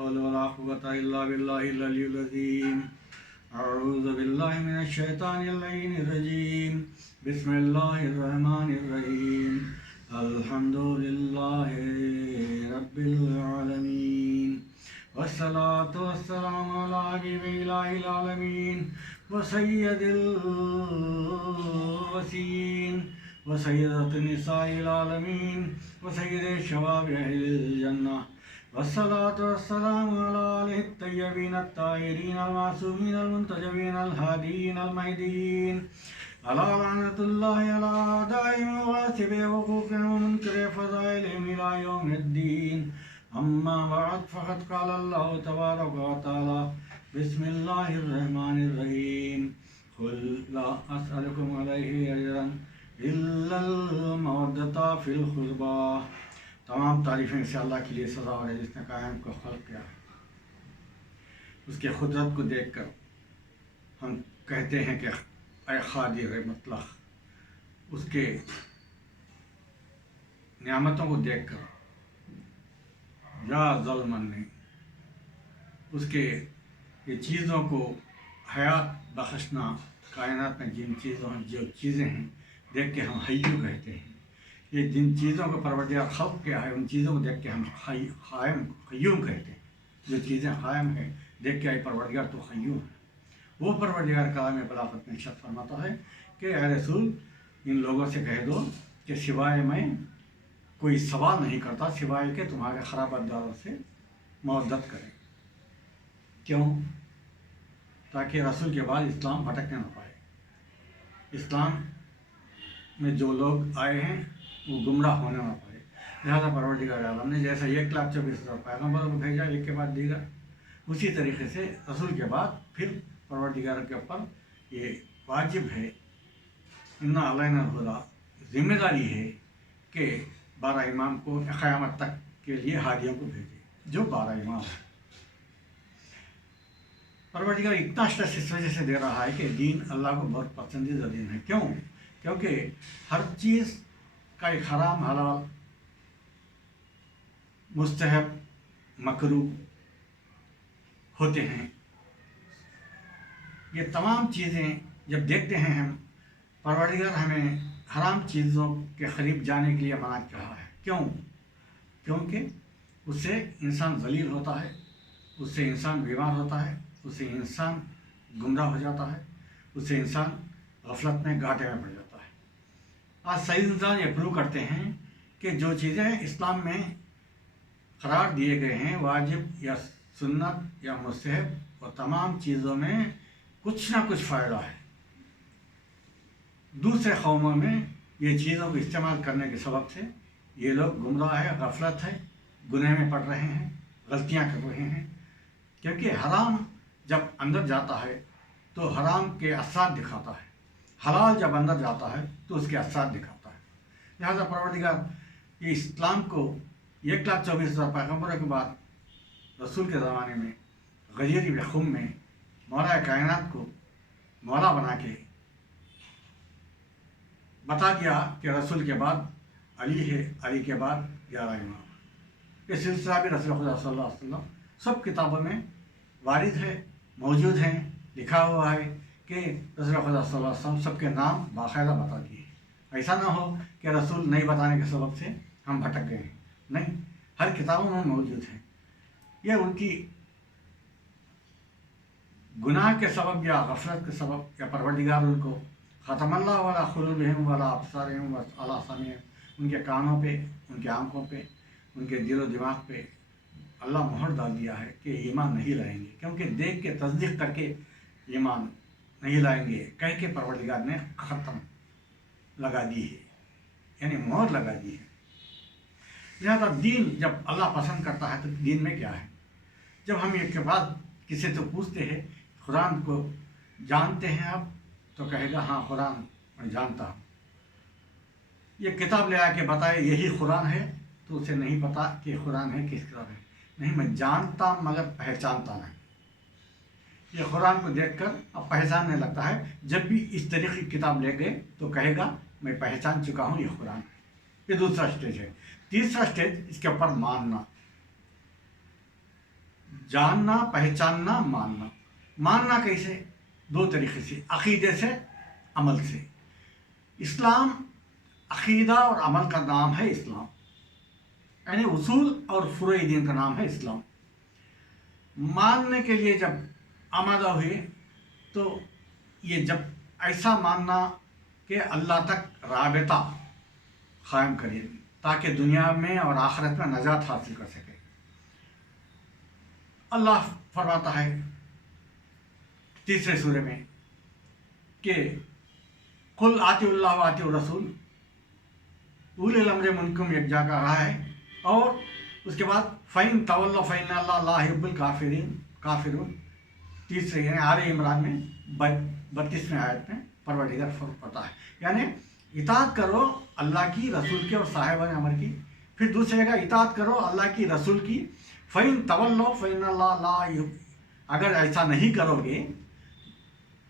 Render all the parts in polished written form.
حول ولا قوة إلا بالله العلي العظيم. أعوذ بالله من الشيطان اللعين الرجيم. بسم الله الرحمن الرحيم. الحمد لله رب العالمين، والصلاة والسلام على حبيب إله العالمين وسيد الوسيين وسيدة نساء العالمين وسيد شباب أهل الجنة، والصلاة والسلام على آله الطيبين الطاهرين المعصومين المنتجبين الهاديين المهديين، على لعنة الله على أعدائهم وغاصبي حقوقهم ومنكر فضائلهم إلى يوم الدين. أما بعد، فقد قال الله تبارك وتعالى: بسم الله الرحمن الرحيم. قل لا أسألكم عليه أجرا إلا المودة في القربى. تمام تعریفیں سے اللہ کے لیے سزا ہے جس نے کائنات کو خلق کیا. اس کے قدرت کو دیکھ کر ہم کہتے ہیں کہ اے قادر مطلق. اس کے نعمتوں کو دیکھ کر یا ظلمن نے اس کے یہ چیزوں کو حیات بخشنا، کائنات میں جن چیزوں جو چیزیں ہیں دیکھ کے ہم حیو کہتے ہیں. یہ جن چیزوں کو پروردگار خلق کیا ہے ان چیزوں کو دیکھ کے ہم قیوم کہتے ہیں. جو چیزیں قائم ہیں دیکھ کے اے پروردگار تو قیوم ہے. وہ پروردگار کلام بلاغت میں ارشاد فرماتا ہے کہ اے رسول ان لوگوں سے کہہ دو کہ سوائے میں کوئی سوال نہیں کرتا سوائے کہ تمہارے خرابت داروں سے مودت کریں. کیوں؟ تاکہ رسول کے بعد اسلام بھٹکنے نہ پائے. اسلام میں جو لوگ آئے ہیں وہ گمراہ ہونے نہ پائے. لہذا پروردگار عالم نے جیسا 1,24,000 پیغمبروں کو بھیجا ایک کے بعد دیگر، اسی طریقے سے رسول کے بعد پھر پروردگار کے اوپر یہ واجب ہے، اِنَّا عَلَيْنَا الْهُدَىٰ، ذمہ داری ہے کہ 12 امام کو قیامت تک کے لیے ہادیوں کو بھیجے جو 12 امام ہیں. پروردگار اتنا اسٹریس اس وجہ سے دے رہا ہے کہ دین اللہ کو بہت پسندیدہ دین ہے. کیوں؟ کیونکہ ہر چیز کا ایک حرام حلال مستحب مکروہ ہوتے ہیں. یہ تمام چیزیں جب دیکھتے ہیں ہم، پروردگار ہمیں حرام چیزوں کے قریب جانے کے لیے منع کر رہا ہے. کیوں؟ کیونکہ اس سے انسان ذلیل ہوتا ہے، اس سے انسان بیمار ہوتا ہے، اس سے انسان گمراہ ہو جاتا ہے، اس سے انسان غفلت میں گھاٹے میں پڑ جاتا ہے. آج سائنسدان یہ پروو کرتے ہیں کہ جو چیزیں اسلام میں قرار دیے گئے ہیں واجب یا سنت یا مستحب، وہ تمام چیزوں میں کچھ نہ کچھ فائدہ ہے. دوسرے قوموں میں یہ چیزوں کو استعمال کرنے کے سبب سے یہ لوگ گمراہ ہے، غفلت ہے، گناہ میں پڑ رہے ہیں، غلطیاں کر رہے ہیں. کیونکہ حرام جب اندر جاتا ہے تو حرام کے اثرات دکھاتا ہے، حلال جب اندر جاتا ہے تو اس کے اثرات دکھاتا ہے. لہذا پروردگار یہ اسلام کو 1,24,000 پیغمبروں کے بعد رسول کے زمانے میں غیر خم میں مولا کائنات کو مولا بنا کے بتا دیا کہ رسول کے بعد علی ہے، علی کے بعد 11 امام. یہ سلسلہ بھی رسول خدا صلی اللہ علیہ وسلم سب کتابوں میں وارد ہے، موجود ہیں، لکھا ہوا ہے کہ رسول خدا صلی اللہ علیہ وسلم سب کے نام باقاعدہ بتا دیے. ایسا نہ ہو کہ رسول نہیں بتانے کے سبب سے ہم بھٹک گئے ہیں. نہیں، ہر کتابوں میں موجود ہیں. یہ ان کی گناہ کے سبب یا غفلت کے سبب یا پروردگار ان کو ختم اللہ والا قلوبہم والا ابصارہم والا سمعہم، ان کے کانوں پہ، ان کے آنکھوں پہ، ان کے دل و دماغ پہ اللہ مہر ڈال دیا ہے کہ ایمان نہیں لائیں گے. کیونکہ دیکھ کے تصدیق کر کے ایمان نہیں لائیں گے کہہ کے پروردگار نے ختم لگا دی ہے، یعنی مہر لگا دی ہے. لہذا دین جب اللہ پسند کرتا ہے تو دین میں کیا ہے؟ جب ہم ایک کے بعد کسی سے پوچھتے ہیں قرآن کو جانتے ہیں آپ، تو کہے گا ہاں قرآن میں جانتا ہوں. یہ کتاب لے آ کے بتائے یہی قرآن ہے تو اسے نہیں پتا کہ قرآن ہے کس کتاب ہے. نہیں، میں جانتا مگر پہچانتا نہیں. یہ قرآن کو دیکھ کر اب پہچاننے لگتا ہے. جب بھی اس طریقے کی کتاب لے گئے تو کہے گا میں پہچان چکا ہوں یہ قرآن. یہ دوسرا اسٹیج ہے. تیسرا اسٹیج اس کے اوپر ماننا. जानना, पहचानना, मानना। मानना कैसे? दो तरीके से, अकीदे से, अमल से। इस्लाम, अकीदा और अमल का नाम है इस्लाम, यानी उसूल और फुरूई दीन का नाम है इस्लाम। मानने के लिए जब आमादा हुए तो ये जब ऐसा मानना कि अल्लाह तक राबता कायम करिए ताकि दुनिया में और आखिरत में नजात हासिल कर सके। अल्लाह फरमाता है तीसरे सूरे में कि कुल आतिउल्लाह व आतिउर रसूल उलिल अम्र मिनकुम, एक जगह कहा है। और उसके बाद फ़इन तवल्लौ फ़इन्ना अल्लाह ला युहिब्बुल काफिरून, तीसरे यानी आले इमरान में 32वें आयत में परवरदिगार फरमाता है, यानी इताअत करो अल्लाह की, रसूल की और साहिबान अमर की। फिर दूसरी जगह इताअत करो अल्लाह की, रसूल की। फ़इन तवल्लौ फ़इन्ना अल्लाह ला युहिब्बुल, अगर ऐसा नहीं करोगे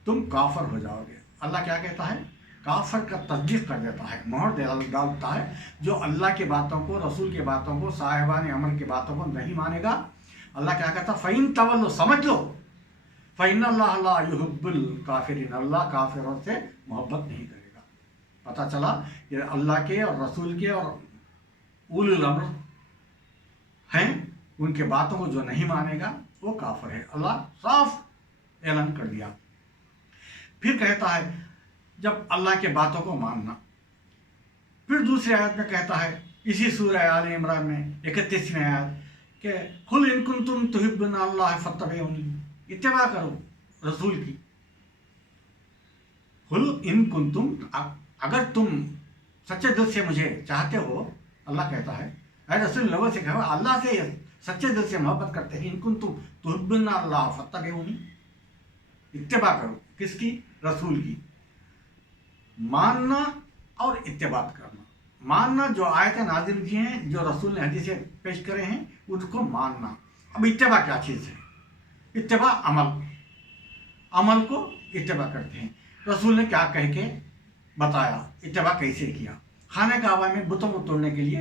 तुम काफर हो जाओगे। अल्लाह क्या कहता है? काफर का तस्दीक कर देता है, मोहर डालता है। जो अल्लाह की बातों को, रसूल की बातों को, साहिबान अमर की बातों को नहीं मानेगा, अल्लाह क्या कहता है? फ़इन तवल्लौ, समझ लो, फ़इन्ना अल्लाह ला युहिब्बुल काफिरीन, अल्लाह काफिरों से मोहब्बत नहीं करेगा। पता चला ये अल्लाह के और रसूल के और उलुल अम्र हैं, उनके बातों को जो नहीं मानेगा वो काफिर है। अल्लाह साफ ऐलान कर दिया। फिर कहता है जब अल्लाह के बातों को मानना, फिर दूसरी आयत में कहता है इसी सूरह आले इमरान में 31वें आयत कि कुल इन कुंतुम तुहिब्बुना अल्लाह फत्तबिऊनी, इत्तिबा करो रसूल की। कुल इन कुंतुम, अगर तुम सच्चे दिल से मुझे चाहते हो, अल्लाह कहता है ऐ रसूल लोगों से कहो अल्लाह से सच्चे दिल से मोहब्बत करते हैं, इन कुंतुम तुहिब्बुना अल्लाह फत्तबिऊनी, इत्तिबा करो किसकी? रसूल की। मानना और इत्तिबा करना। मानना जो आयतें नाजिल की हैं, जो रसूल ने हदीसें पेश करे हैं, उसको मानना। अब इत्तिबा क्या चीज़ है? इत्तिबा अमल, अमल को इत्तिबा करते हैं। रसूल ने क्या कह के बताया, इत्तिबा कैसे किया। खाने काबा में बुतों को तोड़ने के लिए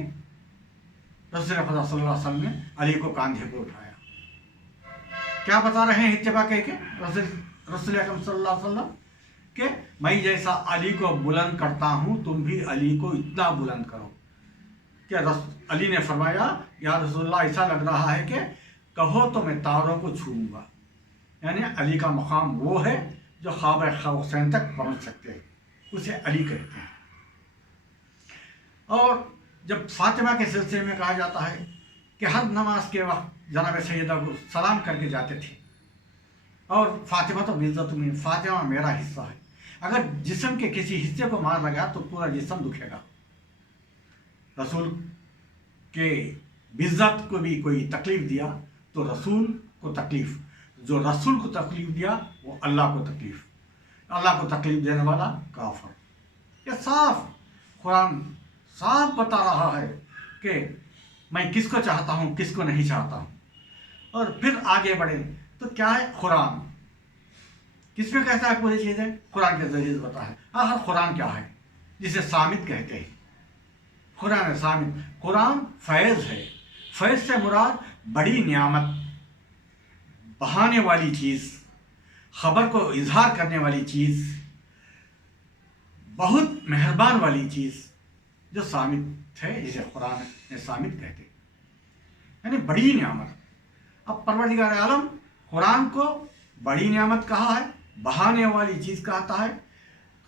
रसूल खुदा सल्लल्लाहु अलैहि वसल्लम ने अली को कांधे पर उठाया। क्या बता रहे हैं इत्तिबा कह के रसूल अकरम सल्लल्लाहु अलैहि वसल्लम कि मैं जैसा अली को बुलंद करता हूँ, तुम भी अली को इतना बुलंद करो। क्या अली ने फरमाया या रसूलल्लाह, ऐसा लग रहा है कि कहो तो मैं तारों को छूऊंगा। यानी अली का मकाम वो है जो ख्वाब हुसैन तक पहुँच सकते हैं, उसे अली कहते हैं। और जब फातिमा के सिलसिले में कहा जाता है कि हर नमाज के वक्त जनाब सैयदा को सलाम करके जाते थे, और फातिमा तो इज्जत में, फातिमा मेरा हिस्सा है। अगर जिस्म के किसी हिस्से को मार लगा तो पूरा जिस्म दुखेगा। रसूल के इज्जत को भी कोई तकलीफ दिया तो रसूल को तकलीफ, जो रसूल को तकलीफ दिया वो अल्लाह को तकलीफ, अल्लाह को तकलीफ देने वाला काफिर। ये साफ कुरान साफ बता रहा है कि मैं किसको चाहता हूँ, किसको नहीं चाहता हूँ। और फिर आगे बढ़े तो क्या है? कुरान किसमें कहता है पूरी चीज़ें? कुरान के जरिए बता है। आखिर कुरान क्या है? जिसे सामित कहते हैं, कुरान है सामित। कुरान फैज़ है। फैज़ से मुराद बड़ी नियामत, बहाने वाली चीज़, खबर को इजहार करने वाली चीज़, बहुत मेहरबान वाली चीज़ जो सामित है, जिसे कुरान ने सामित कहते हैं, यानी बड़ी नियामत। अब परवरदिगार आलम कुरान को बड़ी नियामत कहा है, बहाने वाली चीज़ कहता है,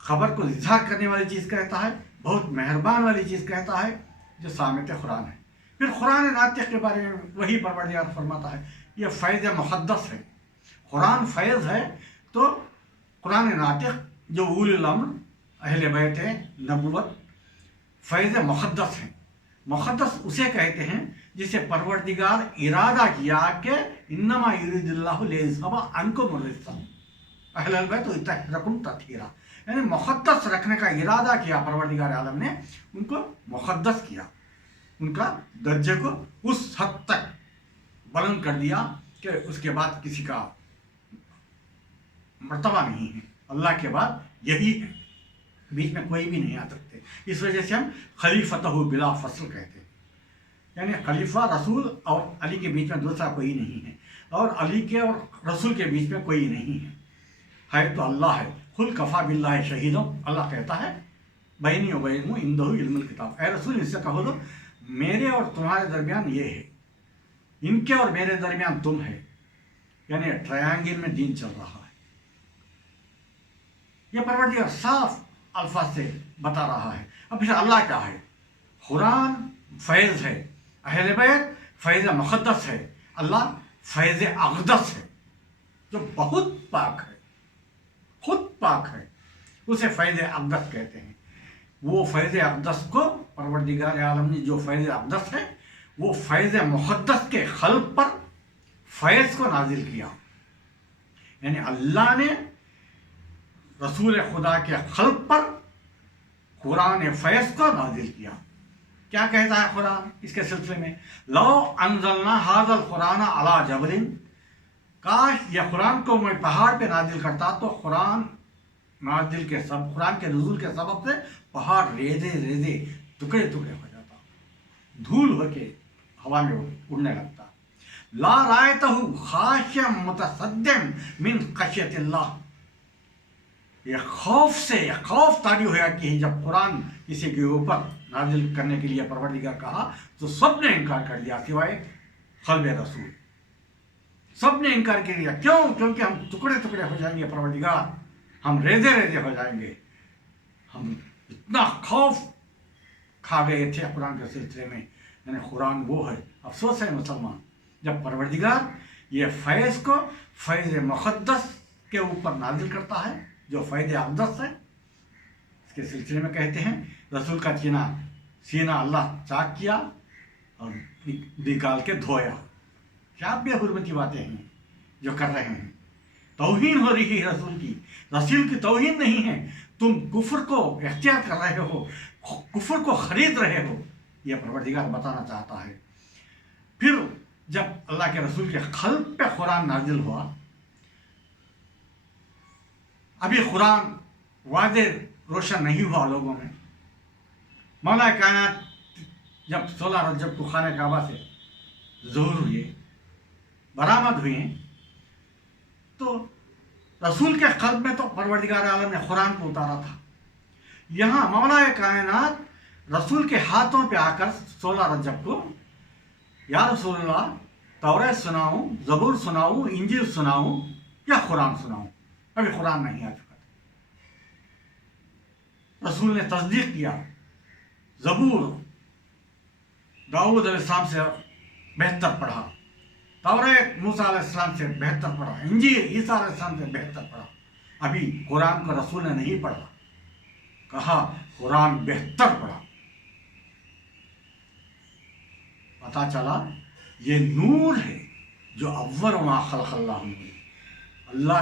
खबर को इजहार करने वाली चीज़ कहता है, बहुत मेहरबान वाली चीज़ कहता है, जो सामित कुरान है। फिर कुरान नातिक़ के बारे में वही परवरदिगार फरमाता है ये फ़ैज़ मुक़द्दस है। कुरान फैज़ है तो कुरान नातिक़ जो उलुल अम्र अहले बैत है, नबुवत, फैज़ मुक़द्दस है। मुक़द्दस उसे कहते हैं जिसे परवरदिगार इरादा किया कि इन्नमा युरिदुल्लाहु लियुज़हिबा अन्कुम रिज्सा अहलल बैत व युत्तहिरकुम तत्हीरा, यानी मुक़द्दस रखने का इरादा किया परवरदिगार आलम ने, उनको मुक़द्दस किया, उनका दर्जे को उस हद तक बुलंद कर दिया कि उसके बाद किसी का मर्तबा नहीं है। अल्लाह के बाद यही है, बीच में कोई भी नहीं आ सकते। इस वजह से हम खलीफतहु बिला फसल कहते हैं, यानी खलीफा रसूल और अली के बीच में दूसरा कोई नहीं है। اور علی کے اور رسول کے بیچ میں کوئی نہیں ہے تو اللہ ہے. قل کفا باللہ شہیدوں، اللہ کہتا ہے بینی و بینکم عندہ علم الکتاب، اے رسول اس سے کہو دو میرے اور تمہارے درمیان یہ ہے، ان کے اور میرے درمیان تم ہے، یعنی ٹرائنگل میں دین چل رہا ہے. یہ پروردگار صاف الفاظ سے بتا رہا ہے. اب پھر اللہ کیا ہے؟ قرآن فیض ہے، اہل بیت فیض مقدس ہے، اللہ فیض اقدس ہے جو بہت پاک ہے، خود پاک ہے، اسے فیض اقدس کہتے ہیں. وہ فیض اقدس کو پروردگار عالم نے جو فیض اقدس ہے وہ فیض مقدس کے خلق پر فیض کو نازل کیا. یعنی اللہ نے رسول خدا کے خلق پر قرآن فیض کو نازل کیا. کیا کہتا ہے قرآن اس کے سلسلے میں؟ لو انزلنا ھذا القرآن علی جبل، کاش یہ قرآن کو میں پہاڑ پہ نازل کرتا تو قرآن کے نزول کے سبب سے پہاڑ ریزے ریزے ٹکڑے ٹکڑے ہو جاتا، دھول ہو کے ہوا میں اڑنے لگتا. لا رأیتہ خاشعا متصدعا من خشیۃ اللہ، یہ خوف سے یہ خوف طاری ہوا کہ جب قرآن کسی کے اوپر نازل کرنے کے لیے پروردگار کہا تو سب نے انکار کر دیا سوائے قلب رسول. سب نے انکار کر دیا. کیوں؟ کیونکہ ہم ٹکڑے ٹکڑے ہو جائیں گے پروردگار، ہم ریزے ریزے ہو جائیں گے. ہم اتنا خوف کھا گئے تھے قرآن کے سلسلے میں. یعنی قرآن وہ ہے. افسوس ہے مسلمان جب پروردگار یہ فیض کو فیض مقدس کے اوپر نازل کرتا ہے جو فیض اقدس ہے. اس کے سلسلے میں کہتے ہیں رسول کا سینہ اللہ چاک کیا اور نکال کے دھویا. کیا بے حرمتی باتیں ہیں جو کر رہے ہیں. توہین ہو رہی ہے رسول کی. رسول کی توہین نہیں ہے، تم کفر کو اختیار کر رہے ہو، کفر کو خرید رہے ہو، یہ پروردگار بتانا چاہتا ہے. پھر جب اللہ کے رسول کے قلب پہ قرآن نازل ہوا، ابھی قرآن واضح روشن نہیں ہوا لوگوں میں. مولا کائنات جب 16 رجب کو خانہ کعبہ سے ظہور ہوئے، برآمد ہوئے، تو رسول کے قلب میں تو پروردگار عالم نے قرآن کو اتارا تھا. یہاں مولا کائنات رسول کے ہاتھوں پہ آ کر 16 رجب کو یا رسول اللہ توریت سناؤں، زبور سناؤں، انجیل سناؤں یا قرآن سناؤں؟ ابھی قرآن نہیں آ چکا تھا. رسول نے تصدیق کیا. زبور داؤد علیہ السلام سے بہتر پڑھا، توریت موسیٰ علیہ السلام سے بہتر پڑھا، انجیل عیسیٰ علیہ السلام سے بہتر پڑھا. ابھی قرآن کو رسول نے نہیں پڑھا، کہا قرآن بہتر پڑھا. پتہ چلا یہ نور ہے جو اول ما خلق اللہ نور. اللہ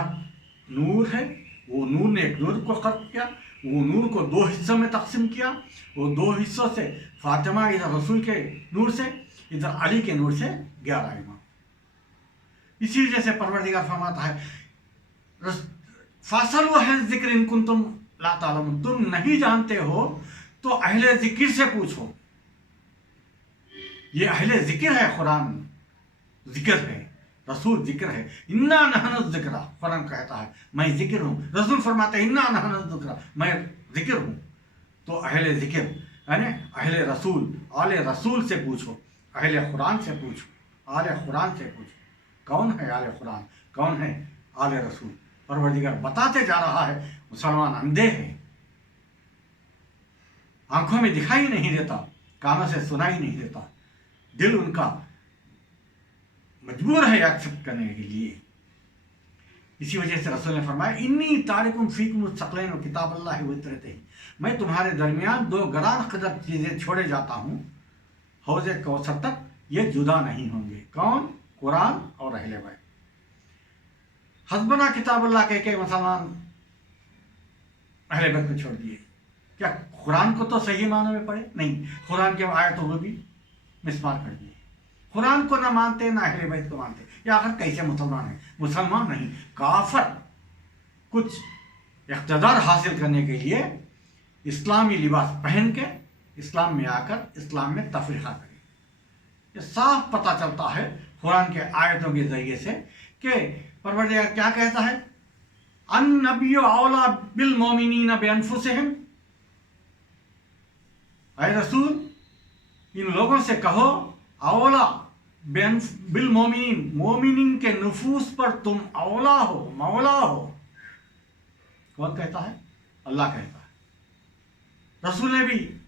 نور ہے، وہ نور نے ایک نور کو خلق کیا، وہ نور کو 2 حصوں میں تقسیم کیا. وہ 2 حصوں سے فاطمہ ادھر رسول کے نور سے، ادھر علی کے نور سے 11 امام. اسی وجہ سے پروردگار فرماتا ہے فَاسْأَلُوا أَهْلَ الذِّكْرِ إِن كُنتُمْ لَا تَعْلَمُونَ، تم نہیں جانتے ہو تو اہل ذکر سے پوچھو. یہ اہل ذکر ہے. قرآن ذکر ہے، رسول ذکر ہے. اِنَّا نَحْنُ الذِّكْرَ، قرآن کہتا ہے میں ذکر ہوں. رسول فرماتے ہیں اِنَّا نَحْنُ الذِّكْرَ، میں ذکر ہوں. تو اہل ذکر یعنی اہل رسول، آل رسول سے پوچھو، اہل قرآن سے پوچھو، آل قرآن سے پوچھو. کون ہے آل قرآن؟ کون ہے آل رسول؟ پروردگار بتاتے جا رہا ہے مسلمان اندھے ہیں، آنکھوں میں دکھائی نہیں دیتا، کانوں سے سنائی نہیں دیتا، دل ان کا مجبور ہے ایکسپٹ کرنے کے لیے. اسی وجہ سے رسول نے فرمایا انی تارکم فیکم الثقلین و کتاب اللہ وطرتہ، میں تمہارے درمیان 2 گران قدر چیزیں چھوڑے جاتا ہوں، حوض کوثر تک یہ جدا نہیں ہوں گے. کون؟ قرآن اور اہل بیت. حسبنا کتاب اللہ کہہ کے مسلمان اہل بیت کو چھوڑ دیے. کیا قرآن کو تو صحیح معنوں میں پڑھے؟ نہیں، قرآن کے آیتوں کو بھی مسمار کر دیے. قرآن کو نہ مانتے نہ اہل بیت کو مانتے. یا آخر کیسے مسلمان ہیں؟ مسلمان نہیں، کافر. کچھ اقتدار حاصل کرنے کے لیے اسلامی لباس پہن کے اسلام میں آ کر اسلام میں تفریقہ کرے. یہ صاف پتہ چلتا ہے कुरान के आयतों के ज़रिए से कि परवरदिगार क्या कहता है, अन्नबिय्यु औला बिल मोमिनीन बिअनफुसिहिम, ऐ रसूल इन लोगों से कहो औला बिल मोमिनीन, मोमिनीन के नफूस पर तुम औला हो, मौला हो। कौन कहता है? अल्लाह कहता है। रसूल ने भी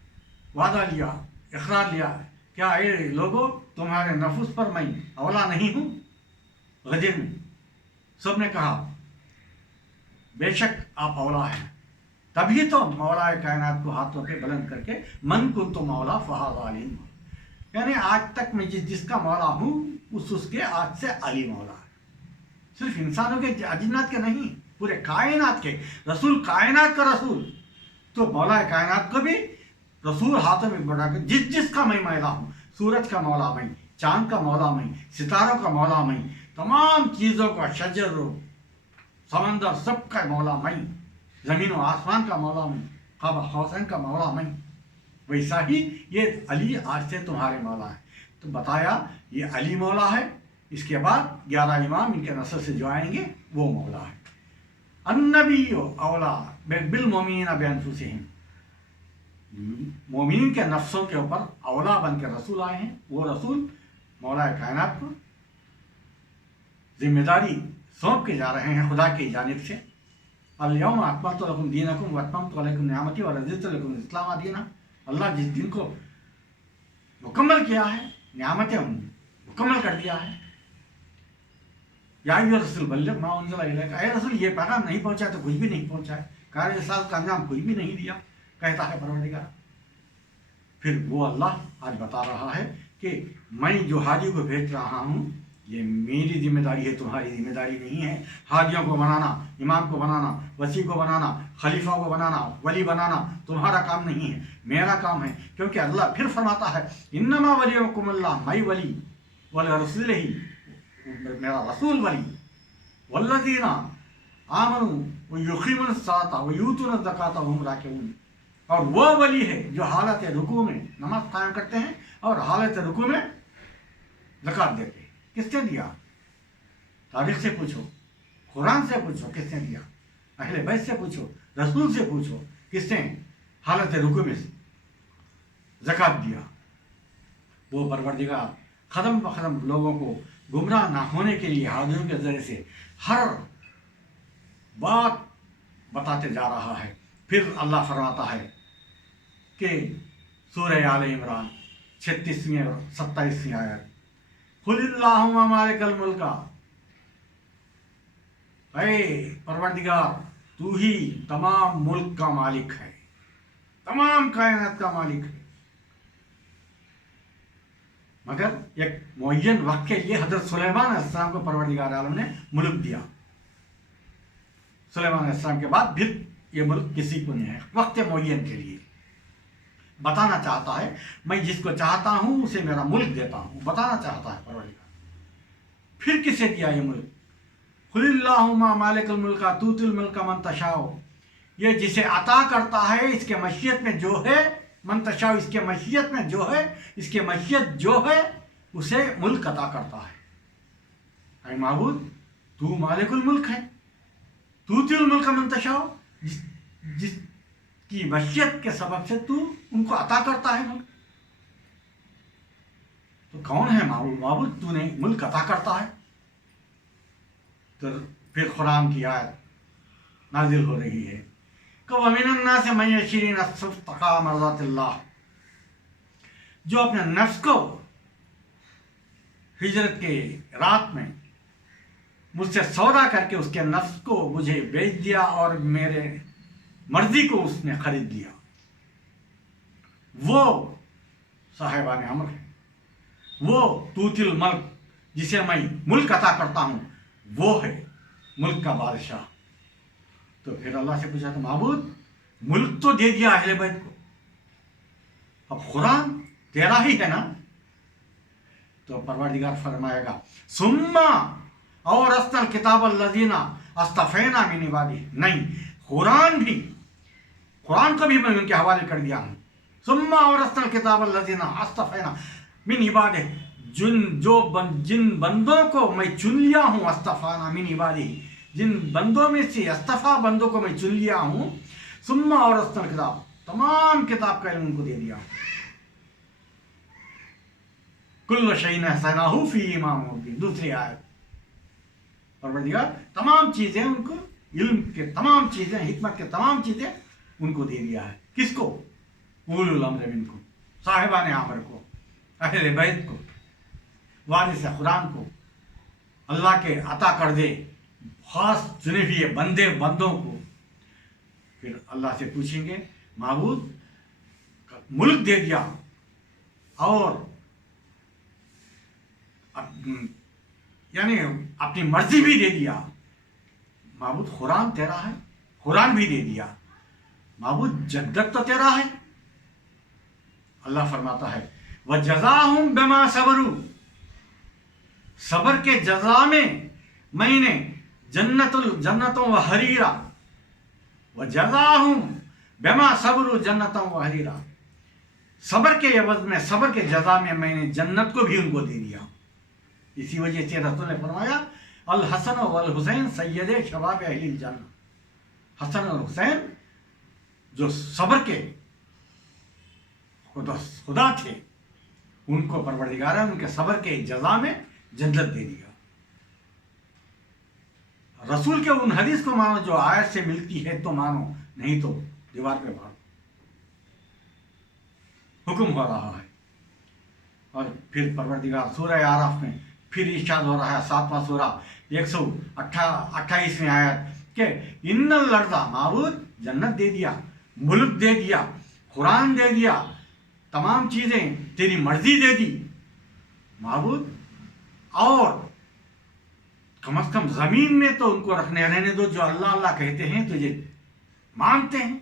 वादा लिया, इकरार लिया, क्या ये लोगों तुम्हारे नफूस पर मैं औला नहीं हूं? गदीर में सब ने कहा बेशक आप औला हैं। तभी तो मौला कायनात को हाथों पे बुलंद करके मन कुन तो मौला फहाद अलीम, यानी आज तक मैं जिसका मौला हूँ उसके आज से अली मौला है। सिर्फ इंसानों के, अजिन्नात के नहीं, पूरे कायनात के रसूल, कायनात का रसूल। तो मौला कायनात को भी रसूल हाथों में बढ़ाकर जिसका मैं मौला हूँ, सूरज का मौला मैं, चांद का मौला मैं, सितारों का मौला मैं, तमाम चीज़ों का, शजर समंदर सबका मौला मैं, ज़मीन और आसमान का मौला मैं, क़ाब हौसैन का मौला मैं। वैसा ही ये अली आज से तुम्हारे मौला है। तो बताया ये अली मौला है, इसके बाद 11 इमाम इनके नस्ल से जो आएंगे वो मौला है। अन्नबिय्यु औला बिल मोमिनीन बिअनफुसिहिम, मोमिनीन के नफ्सों के ऊपर औला बन के रसूल आए हैं। वो रसूल मौला कायनात को जिम्मेदारी सौंप के जा रहे हैं खुदा की जानिब से। अल-यौमा अकमलतु लकुम दीनकुम व अतममतु अलैकुम निअमती व रज़ीतु लकुम इस्लाम दीना। अल्लाह जिस दिन को मुकम्मल किया है, नियामतें मुकम्मल कर दिया है। या अय्युहा रसूल बल्लिग़ मा उन्ज़िला इलैका, ऐ रसूल ये पैगाम नहीं पहुंचा तो कुछ भी नहीं पहुंचा है, कार्य रिसालत का अंजाम कुछ भी नहीं दिया, कहता है परवरदिगार। फिर वो अल्लाह आज बता रहा है कि मैं जो हाजी को भेज रहा हूँ ये मेरी जिम्मेदारी है, तुम्हारी जिम्मेदारी नहीं है। हाजियों को बनाना, इमाम को बनाना, वसी को बनाना, खलीफा को बनाना, वली बनाना तुम्हारा काम नहीं है, मेरा काम है। क्योंकि अल्लाह फिर फरमाता है इन्नमा वलियुकुमुल्लाह, मैं वली वल रसूल ही, मेरा रसूल वली, वल्लज़ीना आमनू व युक़ीमुन सलाता व यूतून ज़काता व हुम राकिऊन। और वो वली है जो हालत रुकू में नमाज कायम करते हैं और हालत रुकू में ज़कात देते हैं। किसने दिया? तारीख से पूछो, कुरान से पूछो किसने दिया, अहले बैत से पूछो, रसूल से पूछो किसने हालत रुकू में ज़कात दिया। वो परवरदिगार ख़दम ब ख़दम लोगों को गुमराह ना होने के लिए हाजियों के ज़रिए से हर बात बताते जा रहा है। फिर अल्लाह फरमाता है कि सूरह आले इमरान 36वीं और 27वीं आयत, कुलिल्लाहुम्मा मालिकल मुल्का, ऐ परवरदिगार तू ही तमाम मुल्क का मालिक है, तमाम कायनात का मालिक है। मगर एक मुअय्यन वक्त के लिए हज़रत सुलेमान अलैहिस्सलाम को परवरदिगार आलम ने मुल्क दिया। सुलेमान अलैहिस्सलाम के बाद फिर ये मुल्क किसी को नहीं है, वक्त मुअय्यन के लिए बताना चाहता है मैं जिसको चाहता हूँ उसे मेरा मुल्क देता हूँ, बताना चाहता है परवरदिगार। फिर किसे दिया ये मुल्क? कुलिल्लाहुम्मा मालिकल मुल्का तूतिल मुल्का मन तशाओ, ये जिसे अता करता है इसके मशीयत में जो है, मन तशाओ इसके मशीयत में जो है, इसके मशीयत जो है उसे मुल्क अता करता है। ऐ माबूद तू मालिकुल मुल्क है, तूतिल मुल्का मन तशाओ, जिसकी मशीयत के सबब से तू उनको अता करता है मुल्क। तो कौन है माबूद? माबूद तूने मुल्क अता करता है। तो फिर कुरान की आयत नाजिल हो रही है कि वमिनन नास मन यशरी नफ्सहु इब्तिग़ाअ मर्ज़ातिल्लाह, जो अपने नफ्स को हिजरत के रात में मुझसे सौदा करके उसके नफ्स को मुझे बेच दिया और मेरे मर्जी को उसने खरीद लिया, वो साहिबान अमर है। वो तूतिल मुल्क, जिसे मैं मुल्क अता करता हूँ, वो है मुल्क का बादशाह। तो फिर अल्लाह से पूछा तो माबूद मुल्क तो दे दिया अहले बैत को, अब कुरान तेरा ही है ना? तो परवरदिगार फरमाएगा सुम्मा और अस्तल किताब अल्लज़ीना अस्तफ़ैना मिन इबादी, नहीं कुरान को भी मैं उनके हवाले कर दिया हूँ। सुम्मा और अस्तल किताब अल्लज़ीना अस्तफ़ैना मिन इबादी, जिन बंदों को मैं चुन लिया हूँ, अस्तफाना मिन इबादी, जिन बंदों में से अस्तफा बंदों को मैं चुन लिया हूँ, सुम्मा और अस्तल किताब, तमाम किताब का इल्म उनको दे दिया। कुल्ल शैइन अहसनाहु फी इमाम मुबीन, दूसरी आयत। परवरदिगार तमाम चीजें उनको, इल्म के तमाम चीजें, हिकमत के तमाम चीजें उनको दे दिया है। किसको? उलुल अम्र मिनकुम, साहिबान अमर को, अहले बैत को, वारिस कुरान को अल्लाह के अता कर दे, खास चुने हुए बंदों को। फिर अल्लाह से पूछेंगे, माबूद मुल्क दे दिया और यानी अपनी मर्जी भी दे दिया। माबूद कुरान तेरा है, कुरान भी दे दिया। माबूद जन्नत तो तेरा है। अल्लाह फरमाता है वजज़ाहुम बिमा सबरू, सबर के जजा में मैंने जन्नतों व हरीरा, वजज़ाहुम बिमा सबरू जन्नतों व हरीरा, सबर के एवज में, सबर के जजा में मैंने जन्नत को भी उनको दे दिया। इसी वजह से रसूल ने फरमाया अल हसन वल हुसैन सैयदे शबाब अहलिल जन्नह, हसन और हुसैन जो सबर के खुदा थे, उनको परवरदिगार है उनके सबर के जजा में जन्नत दे दिया। रसूल के उन हदीस को मानो जो आयत से मिलती है तो मानो, नहीं तो दीवार पे मारो। हुक्म हो रहा है। और फिर परवरदिगार सूरह आराफ में फिर इरशाद हो रहा है, 7वां सूरा 128वें आयत के इन्नल लर्ज़ा, माबूद जन्नत दे दिया, मुल्क दे दिया, कुरान दे दिया, तमाम चीज़ें तेरी मर्जी दे दी माबूद, और कम से कम ज़मीन में तो उनको रहने दो जो अल्लाह अल्लाह कहते हैं, तुझे मानते हैं,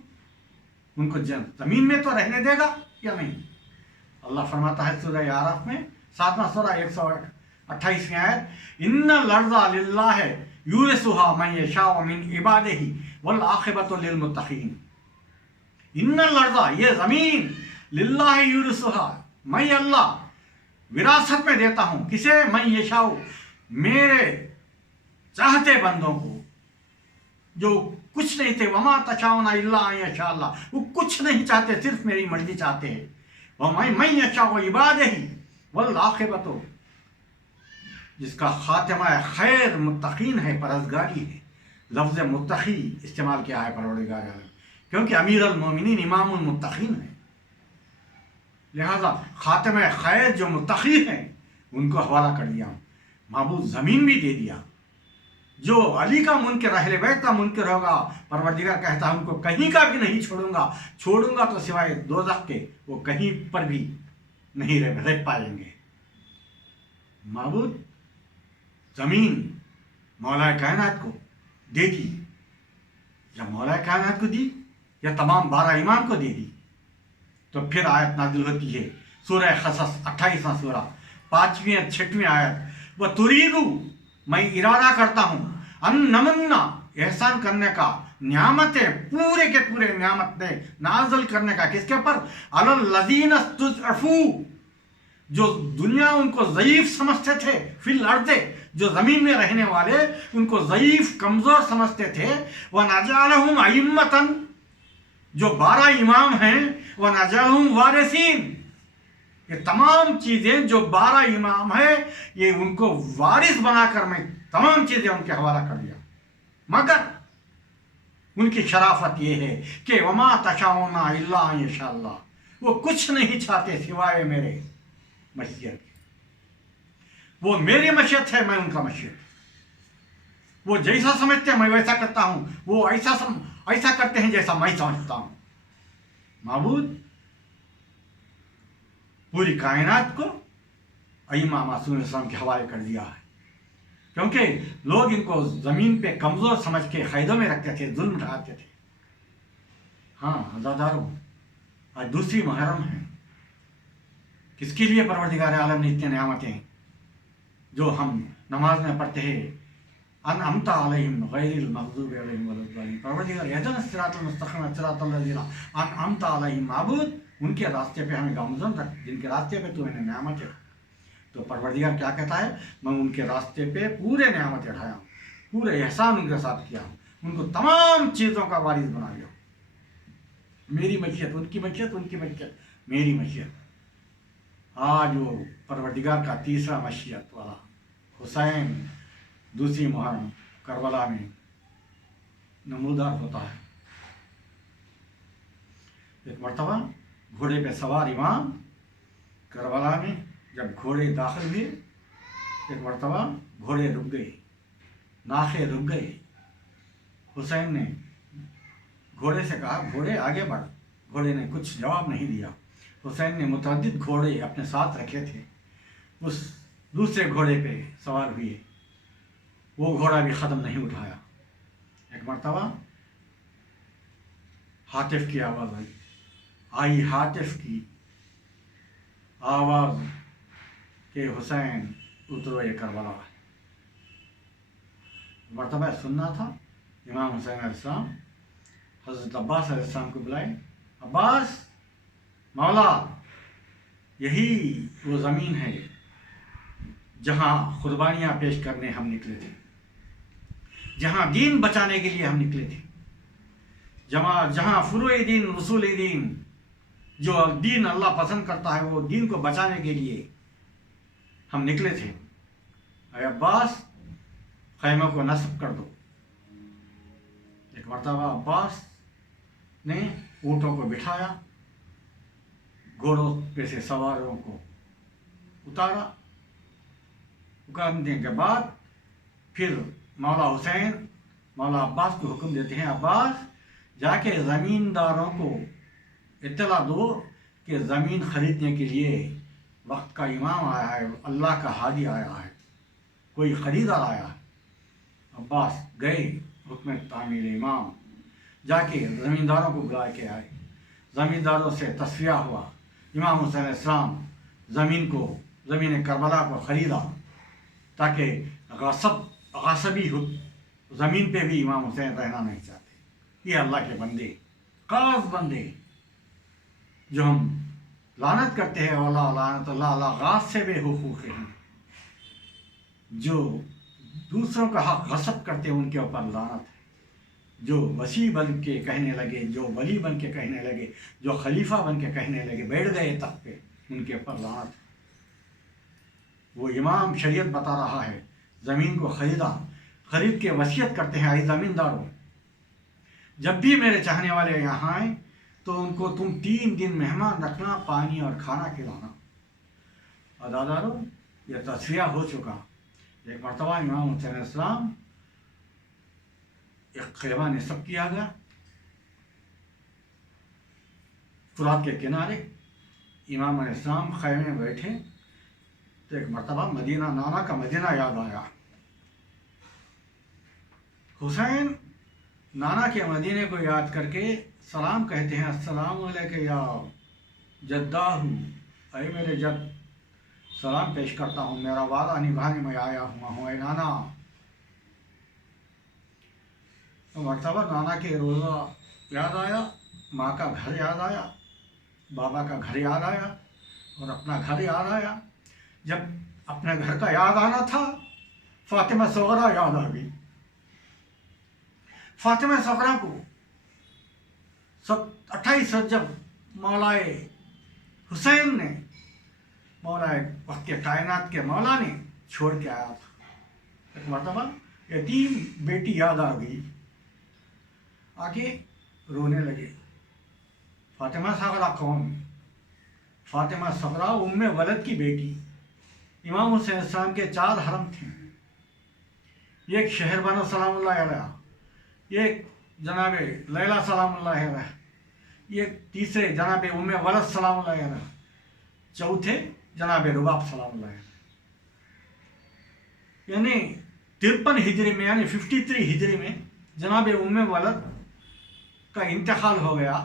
उनको ज़मीन में तो रहने देगा या नहीं? अल्लाह फरमाता है सूरह आराफ में 7वां सूरा 128वें आयत, इन्नल लर्ज़ा लिल्लाह यूरिसुहा मन यशाउ मिन इबादिही वल आखिबतु लिल मुत्तकीन। इन्नल लर्ज़ा, ये ज़मीन, लिल्लाह यूरिसुहा, मैं अल्लाह विरासत में देता हूँ। किसे? मैं यशाउ, मेरे चाहते बंदों को, जो कुछ नहीं थे, वमा तशाउना इल्ला अन यशा अल्लाह, वो कुछ नहीं चाहते, सिर्फ मेरी मर्जी चाहते हैं। वह मैं यशाउ इबादिही वल आखिबतु, जिसका खातिमा खैर मुत्तकीन है, परहज़गारी है। लफ्ज़ मुत्तकी इस्तेमाल किया है परवरदिगार ने, क्योंकि अमीर अल मोमिनीन इमामुल मुत्तकीन है, लिहाजा खातिमा खैर जो मुत्तकी हैं उनको हवाला कर दिया। महबूब ज़मीन भी दे दिया। जो अली का मुनकर, अहले बैत का मुनकर होगा, परवरदिगार कहता है उनको कहीं का भी नहीं छोड़ूंगा तो सिवाय दोज़ख के, वो कहीं पर भी नहीं रह पाएंगे। महबूब ज़मीन मौला कायनात को दे दी, या मौला कायनात को दी या तमाम 12 इमाम को दे दी। तो फिर आयत नाजिल होती है सूरह क़सस 28वां सूरा 5वीं और 6वीं आयत, व तुरीदू, मैं इरादा करता हूँ, अन नमन्ना, एहसान करने का, न्यामतें पूरे के पूरे न्यामतें नाज़िल करने का, किसके ऊपर? अलल लज़ीन इस्तुज़अफ़ू, जो दुनिया उनको ज़ईफ़ समझते थे, फिल अर्ज़े, जो ज़मीन में रहने वाले उनको ज़ईफ़ कमज़ोर समझते थे। व नजअलहुम अइम्मतन, जो 12 इमाम हैं, व नजअलहुम वारिसीन, ये तमाम चीज़ें जो 12 इमाम है, ये उनको वारिस बनाकर मैं तमाम चीज़ें उनके हवाला कर दिया। मगर उनकी शराफत ये है कि वमा तशाउना इल्ला अन यशा अल्लाह, वो कुछ नहीं चाहते सिवाय मेरे मशीयत के। वो मेरी मशीयत है, मैं उनका मशीयत। वो जैसा समझते हैं मैं वैसा करता हूँ, वो ऐसा करते हैं जैसा मैं समझता हूँ। माबूद पूरी कायनात को अइम्मा मासूम के हवाले कर दिया है, क्योंकि लोग इनको ज़मीन पे कमज़ोर समझ के क़ैदों में रखते थे, जुल्म ढाते थे। हाँ अज़ादारों, आज दूसरी मुहर्रम है। किसके लिए परवरदिगार आलम ने इतने नियामतें जो हम नमाज में पढ़ते हैं, अनअमता अलैहिम गैरिल मग़ज़ूबि अलैहिम वलद्दालिन, परवरदिगार इहदिनस सिरातल मुस्तक़ीम सिरातल लज़ीना अनअमता अलैहिम, माबूद उनके रास्ते पे हमें गामज़न रख, जिनके रास्ते पे तू इन्हें नियामतें। تو پروردگار کیا کہتا ہے؟ میں ان کے راستے پہ پورے نعمت اٹھایا ہوں، پورے احسان ان کے ساتھ کیا ہوں، ان کو تمام چیزوں کا وارث بنا دیا ہوں۔ میری مشیت ان کی مشیت، ان کی مشیت میری مشیت۔ آج وہ پروردگار کا تیسرا مشیت والا حسین دوسری محرم کربلا میں نمودار ہوتا ہے۔ ایک مرتبہ گھوڑے پہ سوار امام کربلا میں جب گھوڑے داخل ہوئے، ایک مرتبہ گھوڑے رک گئے، ناخے رک گئے۔ حسین نے گھوڑے سے کہا گھوڑے آگے بڑھ، گھوڑے نے کچھ جواب نہیں دیا۔ حسین نے متعدد گھوڑے اپنے ساتھ رکھے تھے، اس دوسرے گھوڑے پہ سوار ہوئے، وہ گھوڑا بھی قدم نہیں اٹھایا۔ ایک مرتبہ ہاتف کی آواز آئی ہاتف کی آواز کہ حسین اترو یہ کربلا ہے۔ مرتبہ سننا تھا، امام حسین علیہ السلام حضرت عباس علیہ السلام کو بلائے، عباس مولا، یہی وہ زمین ہے جہاں قربانیاں پیش کرنے ہم نکلے تھے، جہاں دین بچانے کے لیے ہم نکلے تھے، جہاں فروع دین رسول دین، جو دین اللہ پسند کرتا ہے وہ دین کو بچانے کے لیے ہم نکلے تھے۔ اے عباس، خیمہ کو نصب کر دو۔ ایک مرتبہ عباس نے اونٹوں کو بٹھایا، گھوڑوں پہ سے سواروں کو اتارا، اتارنے کے بعد پھر مولا حسین مولا عباس کو حکم دیتے ہیں، عباس جا کے زمینداروں کو اطلاع دو کہ زمین خریدنے کے لیے وقت کا امام آیا ہے، اللہ کا ہادی آیا ہے، کوئی خریدار آیا ہے۔ عباس گئے حکم تعمیل امام، جا کے زمینداروں کو بلا کے آئے، زمینداروں سے تصفیہ ہوا، امام حسین علیہ السلام زمین کربلا کو خریدا، تاکہ غاصبی زمین پہ بھی امام حسین رہنا نہیں چاہتے۔ یہ اللہ کے بندے، خاص بندے جو ہم لعنت کرتے ہیں، اللہ لعنت اللہ علی غاصب حقوق ہیں، جو دوسروں کا حق غصب کرتے ہیں ان کے اوپر لعنت ہے۔ جو وسیع بن کے کہنے لگے، جو ولی بن کے کہنے لگے، جو خلیفہ بن کے کہنے لگے، بیٹھ گئے تخت پہ، ان کے اوپر لعنت ہے۔ وہ امام شریعت بتا رہا ہے، زمین کو خرید کے وصیت کرتے ہیں، اے زمینداروں، جب بھی میرے چاہنے والے یہاں آئیں تو ان کو تم 3 دن مہمان رکھنا، پانی اور کھانا کھلانا۔ عزاداروں، یہ تصفیہ ہو چکا۔ ایک مرتبہ امام حسین علیہ السلام ایک خیمہ نصب کیا گیا فرات کے کنارے، امام علیہ السلام خیمے میں بیٹھے تو ایک مرتبہ مدینہ، نانا کا مدینہ یاد آیا۔ حسین نانا کے مدینے کو یاد کر کے سلام کہتے ہیں، السلام علیکم یا جداہ، اے میرے جد، سلام پیش کرتا ہوں، میرا وعدہ نبھانے میں آیا ہوا ہوں، اے نانا۔ تو مرتبہ نانا کے روزہ یاد آیا، ماں کا گھر یاد آیا، بابا کا گھر یاد آیا، اور اپنا گھر یاد آیا۔ جب اپنے گھر کا یاد آنا تھا، فاطمہ صغرا یاد آ گئی۔ فاطمہ صغرا کو 28 رجب مولائے حسین نے، مولائے وقت کے کائنات کے مولا نے چھوڑ کے آیا تھا۔ ایک مرتبہ یتیم بیٹی یاد آ گئی، آگے رونے لگے۔ فاطمہ صغرا کون؟ فاطمہ صغرا ام ولد کی بیٹی۔ امام حسین علیہ السلام کے 4 حرم تھے، ایک شہر بنو سلام اللہ علیہ، ایک جناب لیلہ سلام اللہ علیہ، ایک تیسرے جناب ام ولد سلام اللہ علیہ، چوتھے جناب رباب سلام اللہ علیہ۔ یعنی 53 ہجری میں، یعنی 53 ہجری میں جناب ام ولد کا انتقال ہو گیا۔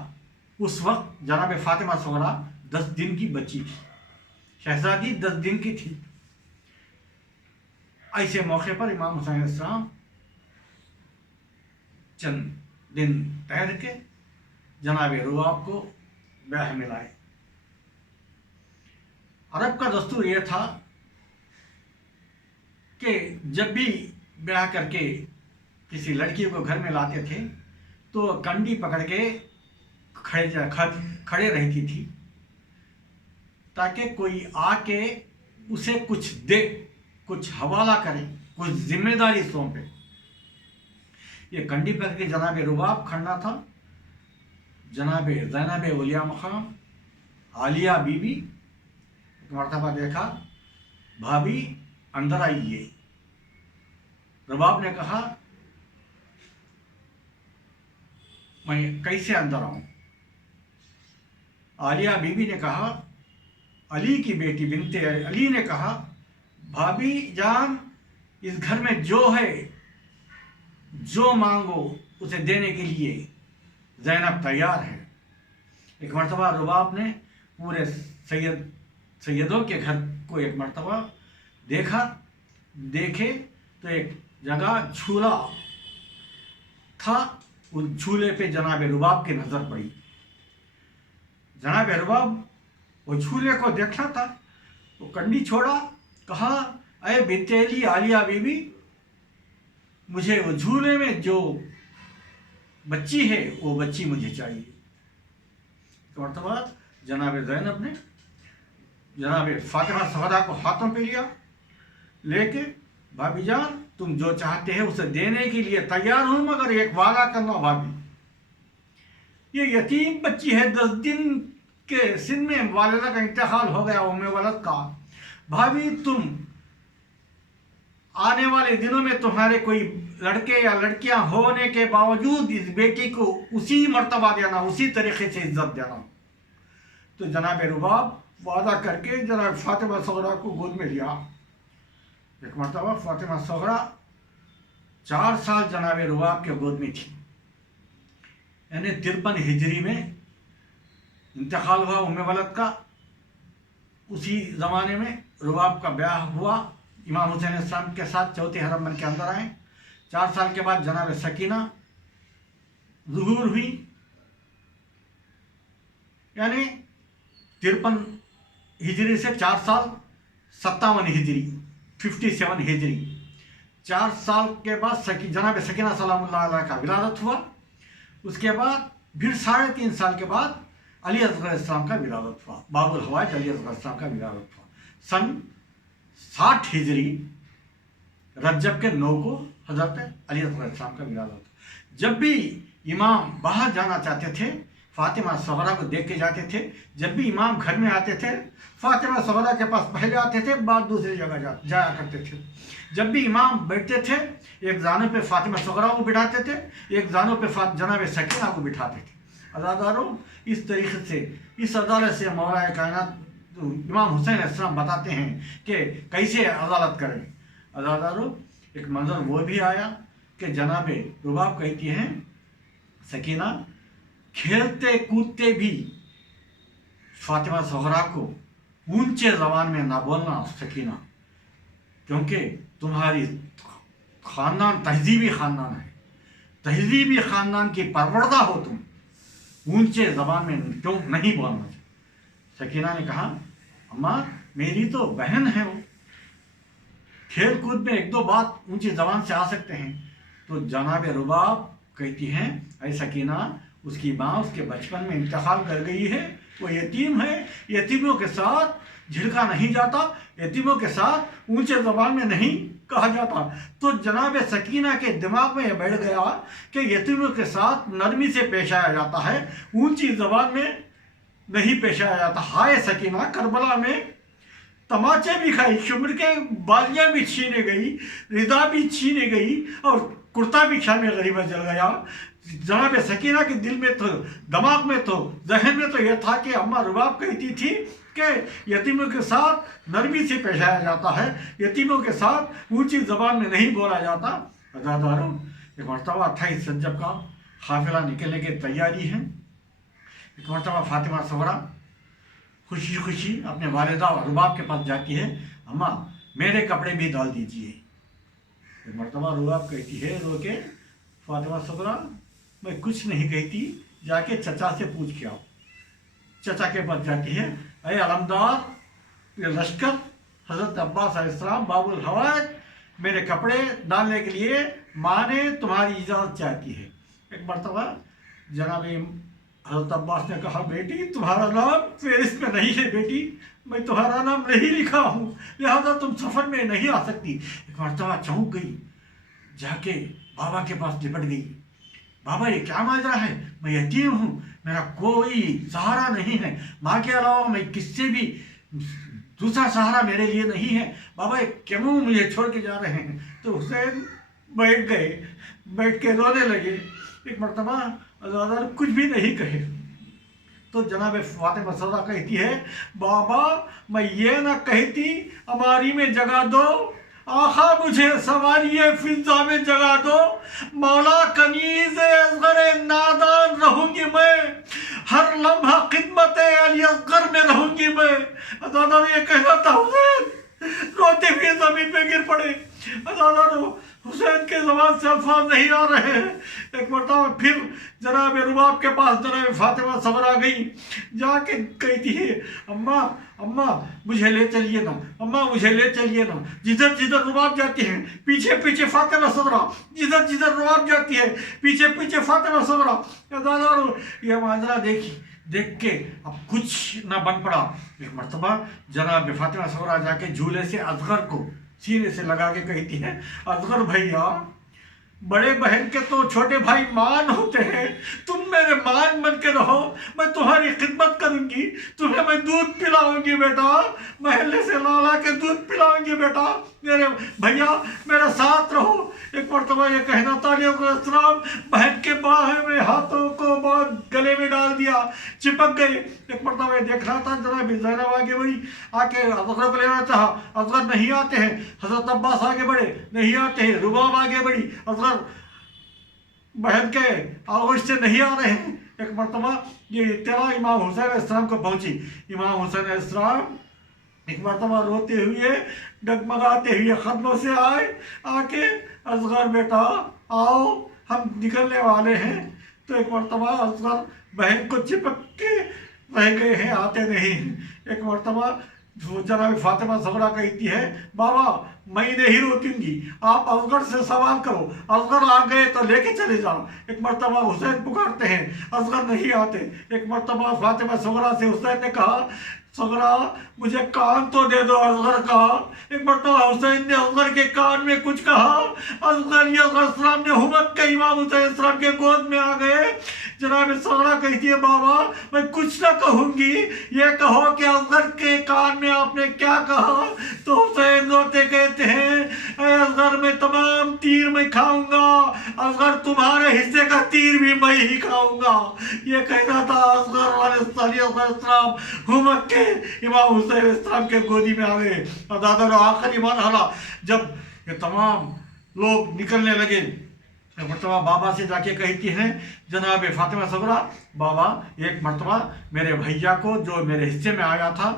اس وقت جناب فاطمہ صغرا 10 دن کی بچی تھی، شہزادی 10 دن کی تھی۔ ایسے موقع پر امام حسین علیہ السلام چند دن ٹھہر کے جناب رباب کو بیاہ میں لائے۔ عرب کا دستور یہ تھا کہ جب بھی ब्याह करके किसी लड़की को घर में लाते थे तो कंडी पकड़ के खड़े रहती थी ताकि कोई आके उसे कुछ दे, कुछ हवाला करे, कुछ जिम्मेदारी सौंपे। ये कंडी पकड़ के जनाब रुबाब खड़ना था। जनाब ज़ैनब उलिया मकाम आलिया बीबी एक मरतबा देखा, भाभी अंदर आइए। रुबाब ने कहा, मैं कैसे अंदर आऊं? आलिया बीबी ने कहा, अली की बेटी बिनते अली ने कहा, भाभी जान इस घर में जो है, जो मांगो उसे देने के लिए ज़ैनब तैयार है। एक मरतबा रुबाब ने पूरे सैयदों के घर को एक मरतबा देखे तो एक जगह झूला था। उस झूले पे जनाब रुबाब की नज़र पड़ी। जनाब रुबाब वो झूले को देखा था, वो कंडी छोड़ा, कहा, अरे बिनते अली आलिया बीबी, मुझे वो झूले में जो बच्ची है वो बच्ची मुझे चाहिए। तो मरतबा जनाब ज़ैनब ने जनाब फातिमा ज़हरा को हाथों पे लिया, लेके, भाभी जान तुम जो चाहते हैं उसे देने के लिए तैयार हूं, मगर एक वादा करना भाभी, ये यतीम बच्ची है, 10 दिन के सिन में वालिदा का इंतकाल हो गया, उम्मे वलद का। भाभी तुम आने वाले दिनों में तुम्हारे कोई लड़के या लड़कियां होने के बावजूद इस बेटी को उसी मर्तबा देना, उसी तरीके से इज्जत देना। तो जनाब रुबाब वादा करके जनाब फातिमा ज़हरा को गोद में लिया। एक मरतबा फातिमा ज़हरा 4 साल जनाब रुबाब के गोद में थी, यानी 53 हिजरी में इंतकाल हुआ उम्मे वलद का। उसी ज़माने में रुबाब का ब्याह हुआ, इमाम हुसैन इस्लाम के साथ चौथे हरम बन के अंदर आए। 4 साल के बाद जनाब सकीना ज़ुहूर हुई, यानी 53 हिजरी से 4 साल 57 हिजरी 57 हिजरी 4 साल के बाद जनाब सकीना सलामुल्लाह अलैहा का विलादत हुआ। उसके बाद फिर 3.5 साल के बाद अली असगर इस्लाम का विलादत हुआ, बाबुल हवाज अली असगर इस्लाम का विलादत हुआ। सन 60 हिजरी रज्जब के 9 को हजरत अली असगर इस्लाम का विलादत हुआ। जब भी इमाम बाहर जाना चाहते थे, फातिमा ज़हरा को देख के जाते थे। जब भी इमाम घर में आते थे, फातिमा ज़हरा के पास पहले आते थे, बाद दूसरी जगह जाया करते थे। जब भी इमाम बैठते थे, एक जानब पे फातिमा ज़हरा को बिठाते थे, एक जानब पे जनाब सकीना को बिठाते थे। अज़ादारों, इस तरीके से, इस अदालत से मौला कायनात इमाम हुसैन अलैहिस्सलाम बताते हैं कि कैसे अदालत करें। अज़ादारों, एक मंजर वो भी आया कि जनाब रुबाब कहती हैं, सकीना खेलते कूदते भी फातिमा ज़हरा को ऊंचे ज़बान में ना बोलना सकीना, क्योंकि तुम्हारी ख़ानदान तहजीबी ख़ानदान है, तहजीबी ख़ानदान की परवरदा हो तुम, ऊंचे ज़बान में क्यों नहीं बोलना। सकीना ने कहा, अम्मा मेरी तो बहन है, वो खेल कूद में 1-2 बात ऊंची ज़बान से आ सकते हैं। तो जनाब रुबाब कहती हैं, ऐ सकीना, उसकी माँ उसके बचपन में इंतकाल कर गई है, वो यतीम है, यतीमों के साथ झिड़का नहीं जाता, यतीमों के साथ ऊंचे ज़बान में नहीं कहा जाता। तो जनाब सकीना के दिमाग में यह बैठ गया कि यतीमों के साथ नरमी से पेश आया जाता है, ऊंची ज़बान में नहीं पेश आया जाता। हाय सकीना, करबला में तमाचे भी खाई, शुम्र के बालियाँ भी छीने गई, रिदा भी छीने गई और कुर्ता भी शाम गरीबा जल गया। जनाब सकीना के दिल में तो, दिमाग में तो, जहन में तो यह था कि अम्मा रुबाब कहती थी कि यतीमों के साथ नरमी से पेश आया जाता है, यतीमों के साथ ऊंची ज़बान में नहीं बोला जाता। अज़ादारों, एक मरतबा 28 रजब का काफ़िला निकलने की तैयारी है। एक मरतबा फातिमा ज़हरा खुशी खुशी अपने वालिदा रुबाब के पास जाती है, अम्मा मेरे कपड़े भी डाल दीजिए। एक मरतबा रुबाब कहती है रो के, फातिमा ज़हरा मैं कुछ नहीं कहती, जाके चचा से पूछ के आओ। चचा के पास जाती है, अरे अलमदार, ये लश्कर हज़रत अब्बास अलैहिस्सलाम बाबुल हवाज मेरे कपड़े डालने के लिए माँ ने तुम्हारी इजाज़त चाहती है। एक मरतबा जनाब हज़रत अब्बास ने कहा, बेटी तुम्हारा नाम फहरिस्त में नहीं है बेटी, मैं तुम्हारा नाम नहीं लिखा हूँ, लिहाजा तुम सफ़र में नहीं आ सकती। एक मरतबा चौंक गई, जाके बाबा के पास लिपट गई। बाबा ये क्या माजरा है, मैं यतीम हूँ, मेरा कोई सहारा नहीं है, माँ के अलावा मैं किससे भी दूसरा सहारा मेरे लिए नहीं है, बाबा ये क्यों मुझे छोड़ के जा रहे हैं। तो हुसैन बैठ गए, बैठ के रोने लगे। एक मरतबा ज़्यादा कुछ भी नहीं कहे तो जनाब फातिमा सदा कहती है, बाबा मैं ये ना कहती अमारी में जगा दो, आखा मुझे सवारी फिजा में जगा दो, मौला कनीज़ असगर नादान रहूंगी मैं, हर लम्हा खिदमत अली असगर में रहूंगी मैं। दादा ने ये कहना था, हुसैन रोते हुए जमीन पे गिर पड़े। दादा हुसैन के ज़बान से अल्फाज नहीं आ रहे हैं। एक मरतबा फिर जनाब रुबाब के पास जनाब फातिमा सबर आ गई, जाके कहती है, अम्मा अम्मा मुझे ले चलिए ना, अम्मा मुझे ले चलिए ना। जिधर जिधर रुबाब जाती है पीछे पीछे फातिमा सगरा, जिधर जिधर रुबाब जाती है पीछे पीछे फातिमा सगरा। दादा ये माजरा देख के अब कुछ ना बन पड़ा। एक मरतबा जनाब फातिमा सगरा जाके झूले से असगर को सीने से लगा के कहती है, असगर भैया बड़े बहन के तो छोटे भाई मान होते हैं, तुम मेरे मान बन के रहो, मैं तुम्हारी खिदमत करूंगी, तुम्हें मैं दूध पिलाऊंगी बेटा, महल्ले से ला के दूध पिलाऊंगी बेटा, मेरे भैया मेरे साथ रहो। एक मरतबा ये कहना था अलैहिस्सलाम बहन के बाहें में हाथों को गले में डाल दिया, चिपक गए। एक मरतबा ये देखना था जनाब ज़ैनब आगे बढ़ी, आके असगर को लेना चाहा, असगर नहीं आते हैं। हज़रत अब्बास आगे बढ़े, नहीं आते हैं। रुबाब आगे बढ़ी, असगर बहन के आगोश से नहीं आ रहे हैं। एक मरतबा ये इत्तला इमाम हुसैन अलैहिस्सलाम को पहुंची। इमाम हुसैन अलैहिस्सलाम एक मरतबा रोते हुए डगमगाते हुए खदमों से आए, आके असगर बेटा आओ हम निकलने वाले हैं। तो एक मरतबा असगर बहन को चिपक के रह गए हैं, आते नहीं। एक मरतबा जनाब फातिमा सगरा कहती है, बाबा मैं नहीं रोकूंगी, आप असगर से सवाल करो, असगर आ गए तो लेके चले जाओ। एक मरतबा हुसैन पुकारते हैं, असगर नहीं आते। एक मरतबा फातिमा सगरा से हुसैन ने कहा, सगरा मुझे कान तो दे दो असगर का। एक मरतबा हुसैन ने असगर के कान में कुछ कहा, असगर ने हुमत के इमाम हुसैन के गोद में आ गए। जनाब सगरा कहती है, बाबा मैं कुछ ना कहूँगी, ये कहो कि असगर के कान में आपने क्या कहा। तो हुसैन रोते कहते हैं, असगर में तमाम तीर मैं खाऊंगा, असगर तुम्हारे हिस्से का तीर भी मैं ही खाऊंगा। ये कहना था असगर हुमत के इमाम हुसैन इस्लाम के गोदी में आ गए। और दादा आखिरी मरहला जब ये तमाम लोग निकलने लगे, मरतबा बाबा से जाके कहती हैं जनाब फातिमा सगरा, बाबा एक मरतबा मेरे भैया को जो मेरे हिस्से में आया था,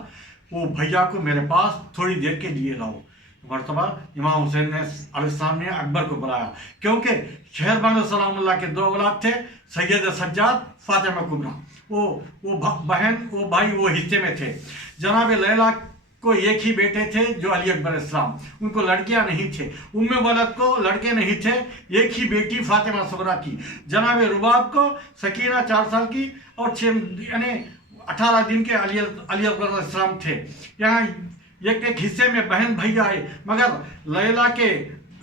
वो भैया को मेरे पास थोड़ी देर के लिए लाओ। मरतबा इमाम हुसैन अलैहिस्सलाम ने अकबर को बुलाया, क्योंकि शहरबान सलामुल्लाह के दो औलाद थे, सैयद सज्जाद, फातिमा कुबरा। वो बहन वो भाई वो हिस्से में थे। जनाब लैला को एक ही बेटे थे जो अली अकबर इस्लाम, उनको लड़कियां नहीं थे। उम्मे वलद को लड़के नहीं थे, एक ही बेटी फातिमा सगरा की। जनाब रुबाब को सकीना 4 साल की और 6 यानी 18 दिन के अली अकबर इस्लाम थे। यहाँ एक हिस्से में बहन भैया आए, मगर लैला के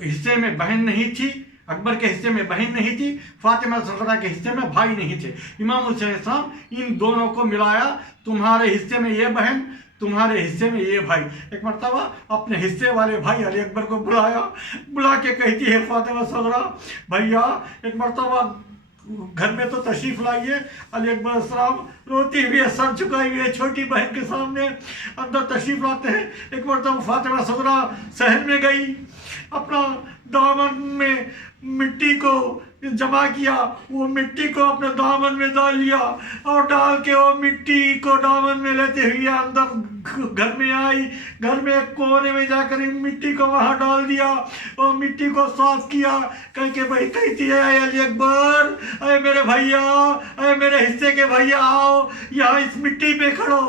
हिस्से में बहन नहीं थी, अकबर के हिस्से में बहन नहीं थी, फातिमा सगरा के हिस्से में भाई नहीं थे। इमाम हुसैन इस्लाम इन दोनों को मिलाया, तुम्हारे हिस्से में ये बहन, तुम्हारे हिस्से में ये भाई। एक मरतबा अपने हिस्से वाले भाई अली अकबर को बुला के कहती है फातिमा सगरा, भैया एक मरतबा घर में तो तशरीफ लाइए। अली अकबर इस्लाम रोती हुई सर झुकाई हुई छोटी बहन के सामने अंदर तशरीफ लाते हैं। एक मरतबा फातिमा सगरा सहन में गई, अपना दामन में मिट्टी को जमा किया, वो मिट्टी को अपने दामन में डाल लिया और डाल के वो मिट्टी को दामन में लेते हुए अंदर घर में आई। घर में एक कोने में जाकर मिट्टी को वहाँ डाल दिया और मिट्टी को साफ किया। कह के भाई कहती है, अली अकबर, अरे मेरे भैया, अरे मेरे हिस्से के भैया आओ यहाँ इस मिट्टी पे खड़ो।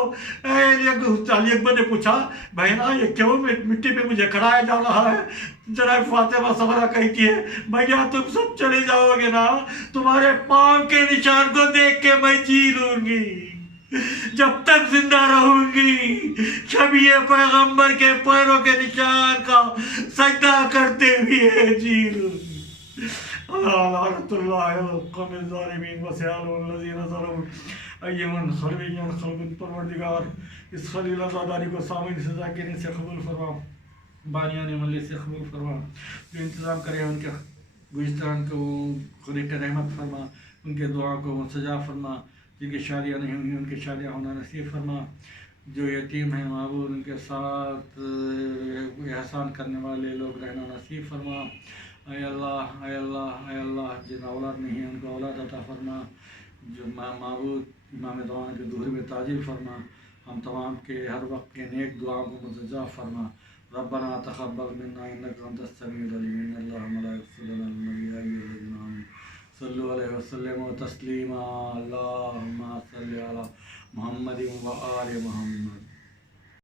अली अकबर ने पूछा, बहना ये क्यों मिट्टी पे मुझे खड़ाया जा रहा है? جناب فاطمہ زہرا کہتی ہے بھیا تم سب چلے جاؤ گے نا، تمہارے پاؤں کے نشان کو دیکھ کے میں جی لوں گی، جب تک زندہ رہوں گی شبیہ پیغمبر کے پیروں کے نشان کا سجدہ کرتے ہوئے جی لوں گی۔ لعنت اللہ علی القوم الظالمین وسيعلم الذين ظلموا أي منقلب ينقلبون۔ پروردگار اس خلیل عزاداری کو سامعین سے ذاکرین سے قبول فرما، بانیان ملی سے قبول فرما، جو انتظام کرے ان کے گزشتگان کو خلیق رحمت فرما، ان کے دعا کو مستجاب فرما، جن کی شادیاں نہیں ہوئی ان کی شادیاں ہونا نصیب فرما، جو یتیم ہیں معبود ان کے ساتھ احسان کرنے والے لوگ رہنا نصیب فرما۔ اے اللہ اے اللہ اے اللہ، جن اولاد نہیں ہیں ان کو اولاد عطا فرما، جو معبود امام زمان کے ظہور میں تعجیل فرما، ہم تمام کے ہر وقت کے نیک دعاؤں کو مستجاب فرما۔ ربنا تقبل منا انك انت السميع العليم، اللهم لا يغفر لنا النبي الذين آمنوا صلوا عليه وسلموا تسليما، اللهم صل على محمد وآل محمد۔